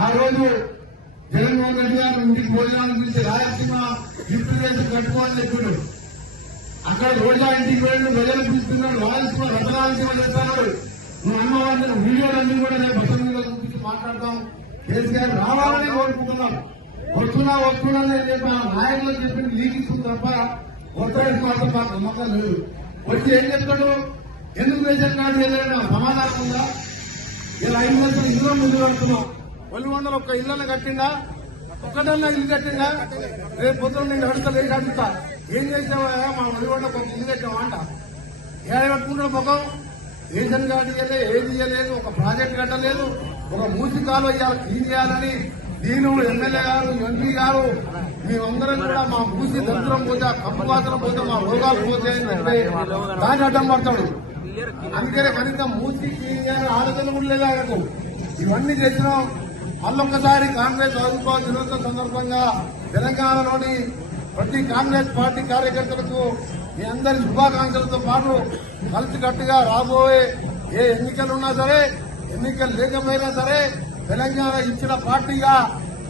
ఆ రోజు జగన్మోహన్ రెడ్డి గారు ఇంటికి భోజనాలు పిలిచి రాయలసీమ గిఫ్ట్ చేసి కట్టుకోవాలని చెప్పాడు. అక్కడ రోజా ఇంటికి వెళ్ళి ప్రజలు పిలుస్తున్నాడు, రాయలసీమ రతనాలసీమ చేస్తాడు. నువ్వు అన్నవాడిని వీడియోలన్నీ కూడా నేను బస్సు మీద చూపించి మాట్లాడతాం. కేసీఆర్ రావాలని కోరుకుంటున్నాం. వస్తున్నా నేను చెప్పి నాయకులు చెప్పింది లీక్ ఇస్తుంది తప్ప ఉత్తరానికి మాత్రం మాకు నమ్మకం లేదు. వచ్చి ఏం చెప్తాడు, ఎందుకు రేషన్ కార్డు ఏదైనా సమాధానం ఉందా? ఇలా 5 లక్షలు ఇంట్లో ముందు కడుతున్నాం. 100 ఒక్క ఇళ్లను కట్టిండా? ఒక్కటన్నా ఇల్లు కట్టిండా? రేపు పొద్దున్న నేను కడతలే కట్టుతా. ఏం చేసావా? మా ఒలిగొండ ఒక ఇల్లు కట్టావా అంట. ఏడ కట్టుకుంటున్న ముఖం? రేషన్ కార్డు ఇవ్వలే, ఏది ఇవ్వలేదు, ఒక ప్రాజెక్ట్ కట్టలేదు, ఒక మూసి కాలువ ఇవాళ క్లీన్ చేయాలని నేను ఎమ్మెల్యే గారు, ఎంపీ గారు మేమందరం కూడా మా మూసి దరిద్రం పోతే, కప్పు పాత్ర పోతే, మా రోగాలు పోతే అని చెప్పి దాన్ని అడ్డం పడతాడు. అందుకనే కనీసం మూసి క్లీన్ చేయాలని ఆలోచన కూడా లేదు ఆయనకు. ఇవన్నీ చేసినాం. మళ్ళొక్కసారి కాంగ్రెస్ ఆవిర్భావ దినోత్సవం సందర్భంగా తెలంగాణలోని ప్రతి కాంగ్రెస్ పార్టీ కార్యకర్తలకు మీ అందరి శుభాకాంక్షలతో పాటు కలిసికట్టుగా రాబోయే ఏ ఎన్నికలున్నా సరే, ఎన్నికలు లేకపోయినా సరే, తెలంగాణ ఇచ్చిన పార్టీగా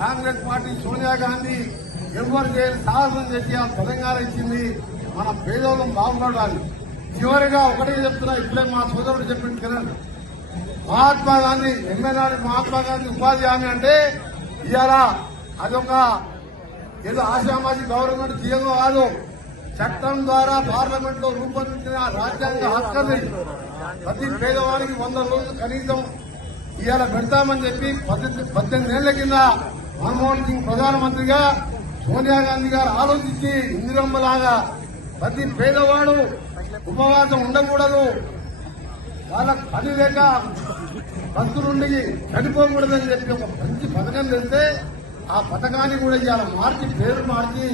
కాంగ్రెస్ పార్టీ సోనియా గాంధీ ఎవరు చేయని సాహసం చేసి ఆ తెలంగాణ ఇచ్చింది. మన పేదోళం బాగుపడాలి. చివరిగా ఒకటే చెప్తున్నా, ఇప్పుడే మా సోదరుడు చెప్పింది కిరణ్, మహాత్మా గాంధీ ఎమ్మెల్యే మహాత్మా గాంధీ ఉపాధి హామీ అంటే ఇవాళ అదొక ఏదో ఆశామాజీ గవర్నమెంట్ తీయగో కాదు. చట్టం ద్వారా పార్లమెంట్ లో రూపొందించిన రాజ్యాంగ హక్కుని ప్రతి పేదవాడికి 100 రోజులు కనీసం ఇవాళ పెడతామని చెప్పి 18 ఏళ్ల కింద మన్మోహన్ సింగ్ ప్రధానమంత్రిగా సోనియా గాంధీ గారు ఆలోచించి ఇందిరమ్మలాగా ప్రతి పేదవాడు ఉపవాసం ఉండకూడదు, వాళ్ళకు పని లేక బస్సు నుండి చనిపోకూడదని చెప్పి ఒక మంచి పథకం తెస్తే ఆ పథకాన్ని కూడా ఇవాళ మార్చి పేరు మార్చి